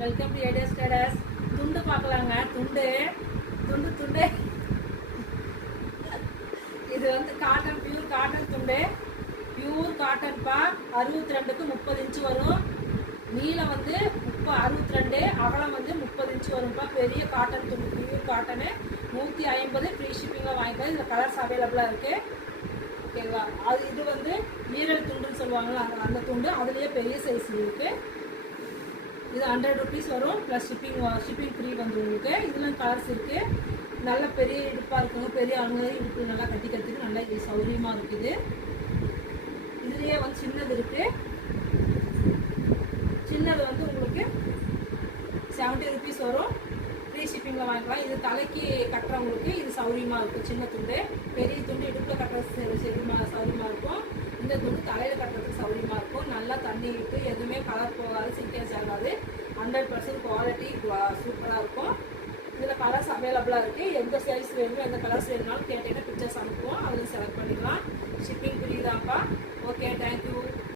Welcome to idea status. துண்டு பார்க்கலாங்க. துண்டு துண்டு துண்டு இது வந்து காட்டன், பியூர் காட்டன் துண்டு. பியூர் காட்டன்ப்பா. 62க்கு 30 இன்ச்சு வரும். நீளம் வந்து 62, அகலம் வந்து 30 இன்ச்சு வரும்ப்பா. பெரிய காட்டன் துண்டு, பியூர் காட்டனு. 150 ஃப்ரீ ஷிப்பிங்கில் வாங்கிக்கலாம். இதில் கலர்ஸ் அவைலபிளாக இருக்குது. ஓகேங்களா? அது இது வந்து ஈரல் துண்டுன்னு சொல்லுவாங்களா, அந்த துண்டு. அதுலேயே பெரிய சைஸ் இருக்குது. இது 100 rupees வரும். ப்ளஸ் ஷிப்பிங் ஃப்ரீ வந்து உங்களுக்கு. இதில் கலர்ஸ் இருக்குது. நல்ல பெரிய இடுப்பாக இருக்குங்க. பெரிய ஆளுங்க இடுப்பு நல்லா கட்டிக்கிறதுக்கு நல்லா சௌகரியமாக இருக்குது. இதுலேயே வந்து சின்னது இருக்குது. சின்னது வந்து உங்களுக்கு 70 rupees வரும். ஃப்ரீ ஷிப்பிங்கில் வாங்கிக்கலாம். இது தலைக்கு கட்டுறவங்களுக்கு இது சௌகரியமாக இருக்கும். சின்ன துண்டு. பெரிய துண்டு இடுப்பில் கட்டுறது சௌகரியமாக இருக்கும். இந்த துண்டு தலையில் கட்டுறதுக்கு சௌகரியமாக இருக்கும். நல்லா தண்ணி விட்டு எதுவுமே கலர் போகாது, சிக்கேஸ் ஆகாது. 100% குவாலிட்டி சூப்பராக இருக்கும். இதில் கலர்ஸ் அவைலபிளாக இருக்குது. எந்த சைஸ் வேணுமோ எந்த கலர்ஸ் வேணுனாலும் கேட்டீங்கன்னா பிக்சர்ஸ் அனுப்புவோம். அதில் செலக்ட் பண்ணிக்கலாம். ஷிப்பிங் ஃப்ரீ தான்ப்பா.